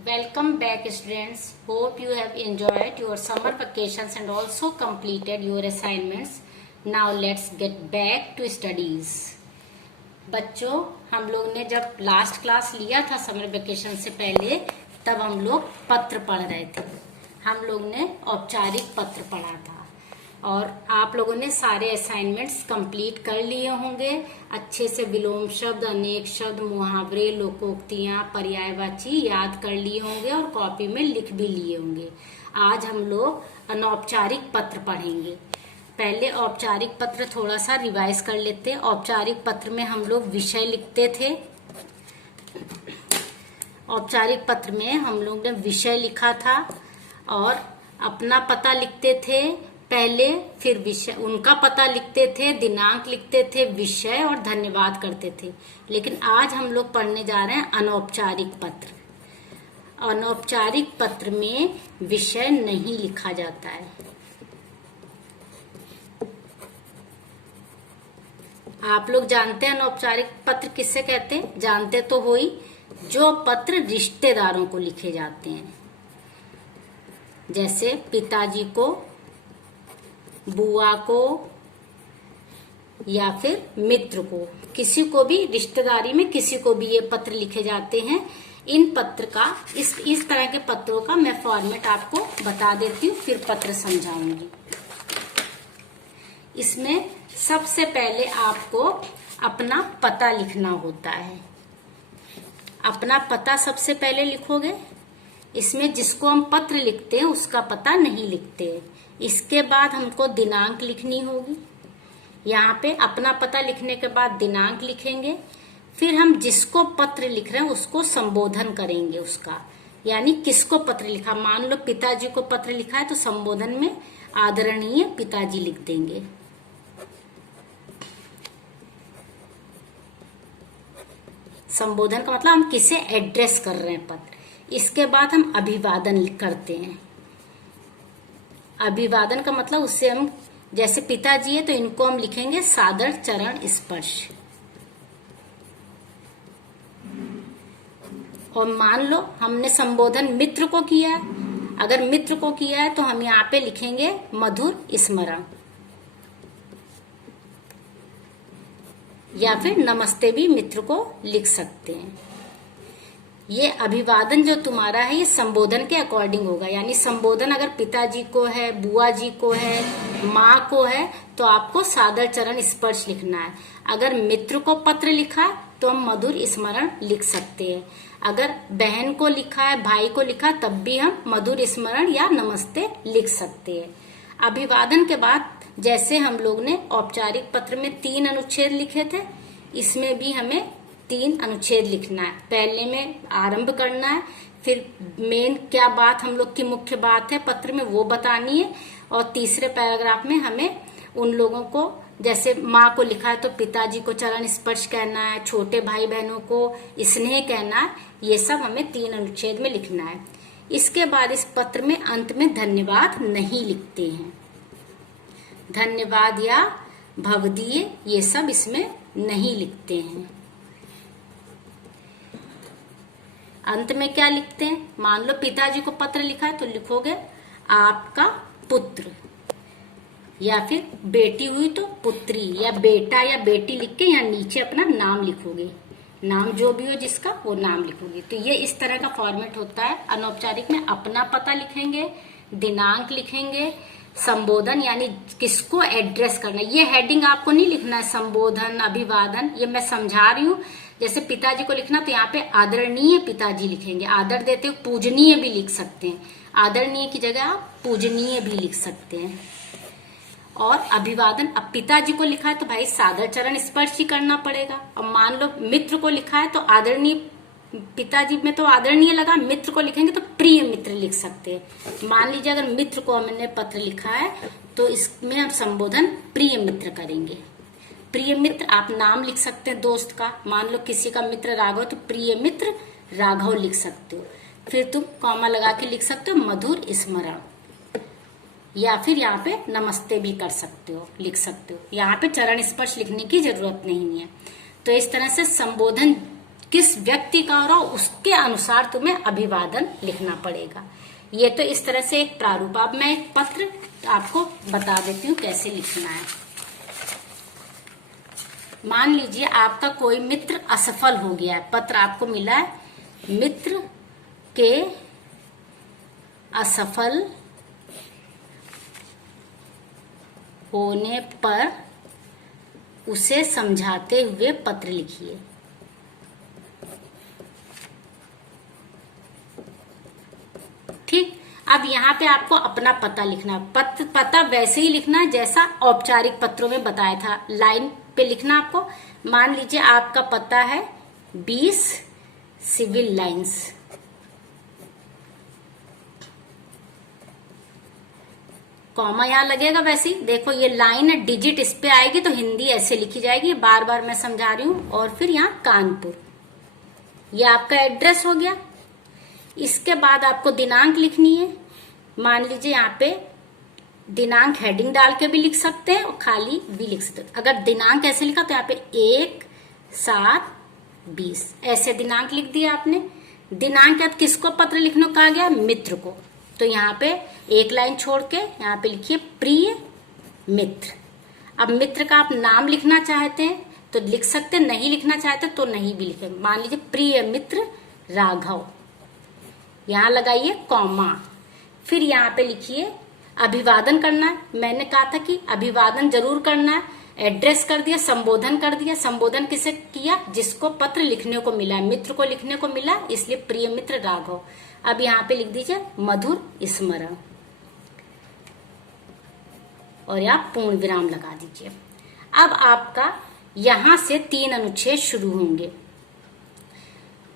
Welcome back students. Hope you have enjoyed your summer vacations and also completed your assignments. Now let's get back to studies. बच्चों, हम लोग ने जब last class लिया था summer vacation से पहले, तब हम लोग पत्र पढ़ रहे थे। हम लोग ने औपचारिक पत्र पढ़ा था और आप लोगों ने सारे असाइनमेंट्स कंप्लीट कर लिए होंगे। अच्छे से विलोम शब्द, अनेक शब्द, मुहावरे, लोकोक्तियां, पर्यायवाची याद कर लिए होंगे और कॉपी में लिख भी लिए होंगे। आज हम लोग अनौपचारिक पत्र पढ़ेंगे। पहले औपचारिक पत्र थोड़ा सा रिवाइज कर लेते हैं। औपचारिक पत्र में हम लोग विषय लिखते थे। औपचारिक पत्र में हम लोग ने विषय लिखा था और अपना पता लिखते थे पहले, फिर विषय, उनका पता लिखते थे, दिनांक लिखते थे, विषय और धन्यवाद करते थे। लेकिन आज हम लोग पढ़ने जा रहे हैं अनौपचारिक पत्र। अनौपचारिक पत्र में विषय नहीं लिखा जाता है। आप लोग जानते हैं अनौपचारिक पत्र किससे कहते हैं? जानते तो हो ही। जो पत्र रिश्तेदारों को लिखे जाते हैं, जैसे पिताजी को, बुआ को या फिर मित्र को, किसी को भी रिश्तेदारी में किसी को भी ये पत्र लिखे जाते हैं। इन पत्र का इस तरह के पत्रों का मैं फॉर्मेट आपको बता देती हूँ, फिर पत्र समझाऊंगी। इसमें सबसे पहले आपको अपना पता लिखना होता है। अपना पता सबसे पहले लिखोगे। इसमें जिसको हम पत्र लिखते हैं उसका पता नहीं लिखते। इसके बाद हमको दिनांक लिखनी होगी। यहाँ पे अपना पता लिखने के बाद दिनांक लिखेंगे। फिर हम जिसको पत्र लिख रहे हैं उसको संबोधन करेंगे उसका, यानी किसको पत्र लिखा। मान लो पिताजी को पत्र लिखा है तो संबोधन में आदरणीय पिताजी लिख देंगे। संबोधन का मतलब हम किसे एड्रेस कर रहे हैं पत्र। इसके बाद हम अभिवादन करते हैं। अभिवादन का मतलब उससे हम, जैसे पिताजी है तो इनको हम लिखेंगे सादर चरण स्पर्श। और मान लो हमने संबोधन मित्र को किया है, अगर मित्र को किया है तो हम यहाँ पे लिखेंगे मधुर स्मरण, या फिर नमस्ते भी मित्र को लिख सकते हैं। ये अभिवादन जो तुम्हारा है ये संबोधन के अकॉर्डिंग होगा, यानी संबोधन अगर पिताजी को है, बुआ जी को है, माँ को है तो आपको सादर चरण स्पर्श लिखना है। अगर मित्र को पत्र लिखा है तो हम मधुर स्मरण लिख सकते हैं। अगर बहन को लिखा है, भाई को लिखा, तब भी हम मधुर स्मरण या नमस्ते लिख सकते हैं। अभिवादन के बाद जैसे हम लोग ने औपचारिक पत्र में 3 अनुच्छेद लिखे थे, इसमें भी हमें 3 अनुच्छेद लिखना है। पहले में आरंभ करना है, फिर मेन क्या बात हम लोग की मुख्य बात है पत्र में वो बतानी है, और तीसरे पैराग्राफ में हमें उन लोगों को, जैसे माँ को लिखा है तो पिताजी को चरण स्पर्श कहना है, छोटे भाई बहनों को स्नेह कहना है। ये सब हमें 3 अनुच्छेद में लिखना है। इसके बाद इस पत्र में अंत में धन्यवाद नहीं लिखते हैं। धन्यवाद या भवदीय ये सब इसमें नहीं लिखते हैं। अंत में क्या लिखते हैं? मान लो पिताजी को पत्र लिखा है तो लिखोगे आपका पुत्र, या फिर बेटी हुई तो पुत्री, या बेटा या बेटी लिख के यहाँ नीचे अपना नाम लिखोगे। नाम जो भी हो जिसका, वो नाम लिखोगे। तो ये इस तरह का फॉर्मेट होता है। अनौपचारिक में अपना पता लिखेंगे, दिनांक लिखेंगे, संबोधन यानी किसको एड्रेस करना। ये हेडिंग आपको नहीं लिखना है, संबोधन, अभिवादन, ये मैं समझा रही हूँ। जैसे पिताजी को लिखना तो यहाँ पे आदरणीय पिताजी लिखेंगे। आदर देते हो पूजनीय भी लिख सकते हैं। आदरणीय की जगह आप पूजनीय भी लिख सकते हैं। और अभिवादन, अब पिताजी को लिखा है तो भाई सादर चरण स्पर्श ही करना पड़ेगा। अब मान लो मित्र को लिखा है तो आदरणीय, पिताजी में तो आदरणीय लगा, मित्र को लिखेंगे तो प्रिय मित्र लिख सकते हैं। मान लीजिए अगर मित्र को हमने पत्र लिखा है तो इसमें हम संबोधन प्रिय मित्र करेंगे। प्रिय मित्र, आप नाम लिख सकते हैं दोस्त का। मान लो किसी का मित्र राघव तो प्रिय मित्र राघव लिख सकते हो। फिर तुम कॉमा लगा के लिख सकते हो मधुर स्मरण, या फिर यहाँ पे नमस्ते भी कर सकते हो, लिख सकते हो। यहाँ पे चरण स्पर्श लिखने की जरूरत नहीं है। तो इस तरह से संबोधन किस व्यक्ति का हो उसके अनुसार तुम्हें अभिवादन लिखना पड़ेगा। ये तो इस तरह से एक प्रारूप। अब मैं एक पत्र आपको बता देती हूँ कैसे लिखना है। मान लीजिए आपका कोई मित्र असफल हो गया है, पत्र आपको मिला है, मित्र के असफल होने पर उसे समझाते हुए पत्र लिखिए। ठीक, अब यहाँ पे आपको अपना पता लिखना है। पता वैसे ही लिखना है जैसा औपचारिक पत्रों में बताया था, लाइन पे लिखना आपको। मान लीजिए आपका पता है 20 सिविल लाइंस, कॉमा यहाँ लगेगा। वैसे ही देखो ये लाइन है, डिजिट इस पे आएगी तो हिंदी ऐसे लिखी जाएगी, बार बार मैं समझा रही हूं। और फिर यहाँ कानपुर, ये आपका एड्रेस हो गया। इसके बाद आपको दिनांक लिखनी है। मान लीजिए यहाँ पे दिनांक हेडिंग डाल के भी लिख सकते हैं और खाली भी लिख सकते हैं। अगर दिनांक ऐसे लिखा तो यहाँ पे 1/7/20 ऐसे दिनांक लिख दिया आपने। दिनांक के बाद किसको पत्र लिखने को कहा गया? मित्र को। तो यहाँ पे एक लाइन छोड़ के यहाँ पे लिखिए प्रिय मित्र। अब मित्र का आप नाम लिखना चाहते हैं तो लिख सकते, नहीं लिखना चाहते तो नहीं भी लिखे। मान लीजिए प्रिय मित्र राघव, यहाँ लगाइए कॉमा। फिर यहाँ पे लिखिए अभिवादन करना है। मैंने कहा था कि अभिवादन जरूर करना है। एड्रेस कर दिया, संबोधन कर दिया। संबोधन किसे किया? जिसको पत्र लिखने को मिला है, मित्र को लिखने को मिला, इसलिए प्रिय मित्र राघव। अब यहाँ पे लिख दीजिए मधुर स्मरण और यहाँ पूर्ण विराम लगा दीजिए। अब आपका यहां से 3 अनुच्छेद शुरू होंगे।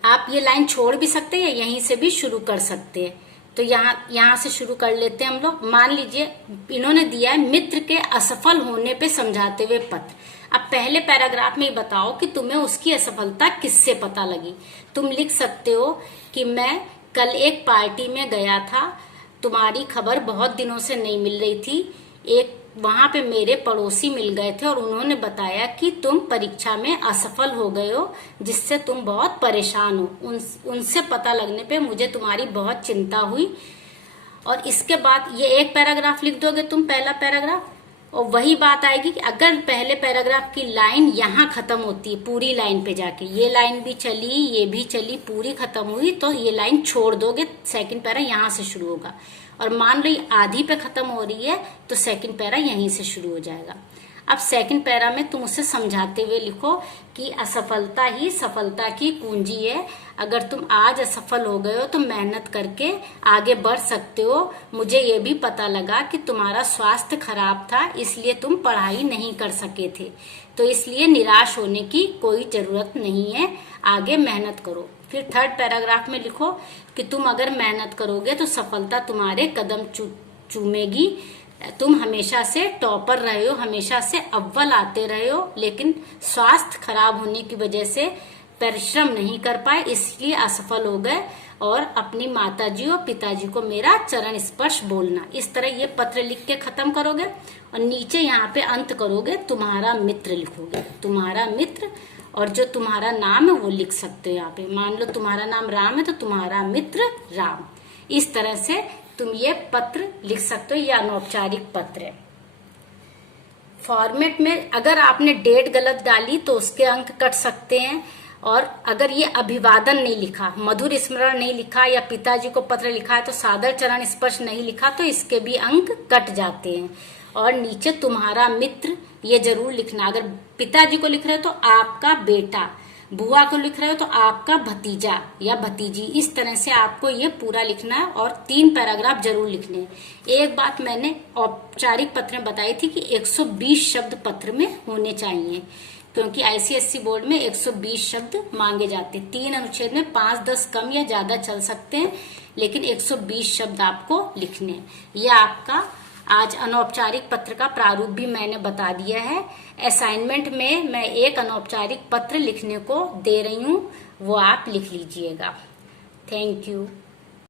आप ये लाइन छोड़ भी सकते हैं या यहीं से भी शुरू कर सकते हैं। तो यहाँ से शुरू कर लेते हैं हम लोग। मान लीजिए इन्होंने दिया है मित्र के असफल होने पे समझाते हुए पत्र। अब पहले पैराग्राफ में बताओ कि तुम्हें उसकी असफलता किससे पता लगी। तुम लिख सकते हो कि मैं कल एक पार्टी में गया था, तुम्हारी खबर बहुत दिनों से नहीं मिल रही थी। वहां पे मेरे पड़ोसी मिल गए थे और उन्होंने बताया कि तुम परीक्षा में असफल हो गए हो, जिससे तुम बहुत परेशान हो। उनसे पता लगने पे मुझे तुम्हारी बहुत चिंता हुई। और इसके बाद ये एक पैराग्राफ लिख दोगे तुम, पहला पैराग्राफ। और वही बात आएगी कि अगर पहले पैराग्राफ की लाइन यहाँ खत्म होती है, पूरी लाइन पे जाके ये लाइन भी चली, ये भी चली, पूरी खत्म हुई, तो ये लाइन छोड़ दोगे। सेकंड पैरा यहाँ से शुरू होगा। और मान लो आधी पे खत्म हो रही है तो सेकंड पैरा यहीं से शुरू हो जाएगा। अब सेकंड पैरा में तुम उसे समझाते हुए लिखो कि असफलता ही सफलता की कुंजी है। अगर तुम आज असफल हो गए हो तो मेहनत करके आगे बढ़ सकते हो। मुझे ये भी पता लगा कि तुम्हारा स्वास्थ्य खराब था, इसलिए तुम पढ़ाई नहीं कर सके थे, तो इसलिए निराश होने की कोई जरूरत नहीं है, आगे मेहनत करो। फिर थर्ड पैराग्राफ में लिखो कि तुम अगर मेहनत करोगे तो सफलता तुम्हारे कदम चूमेगी। तुम हमेशा से टॉपर रहे हो, हमेशा से अव्वल आते रहे हो, लेकिन स्वास्थ्य खराब होने की वजह से परिश्रम नहीं कर पाए, इसलिए असफल हो गए। और अपनी माताजी और पिताजी को मेरा चरण स्पर्श बोलना। इस तरह ये पत्र लिख के खत्म करोगे और नीचे यहाँ पे अंत करोगे, तुम्हारा मित्र लिखोगे, तुम्हारा मित्र। और जो तुम्हारा नाम है वो लिख सकते हो यहाँ पे। मान लो तुम्हारा नाम राम है तो तुम्हारा मित्र राम। इस तरह से तुम ये पत्र लिख सकते हो। ये अनौपचारिक पत्र है। फॉर्मेट में अगर आपने डेट गलत डाली तो उसके अंक कट सकते हैं। और अगर ये अभिवादन नहीं लिखा, मधुर स्मरण नहीं लिखा, या पिताजी को पत्र लिखा है तो सादर चरण स्पर्श नहीं लिखा, तो इसके भी अंक कट जाते हैं। और नीचे तुम्हारा मित्र ये जरूर लिखना। अगर पिताजी को लिख रहे हो तो आपका बेटा, बुआ को लिख रहे हो तो आपका भतीजा या भतीजी। इस तरह से आपको ये पूरा लिखना है और 3 पैराग्राफ जरूर लिखने हैं। एक बात मैंने औपचारिक पत्र में बताई थी कि 120 शब्द पत्र में होने चाहिए, क्योंकि आईसीएसई बोर्ड में 120 शब्द मांगे जाते हैं। 3 अनुच्छेद में 5-10 कम या ज्यादा चल सकते हैं, लेकिन 120 शब्द आपको लिखने हैं। यह आपका आज अनौपचारिक पत्र का प्रारूप भी मैंने बता दिया है। असाइनमेंट में मैं एक अनौपचारिक पत्र लिखने को दे रही हूँ, वो आप लिख लीजिएगा। Thank you.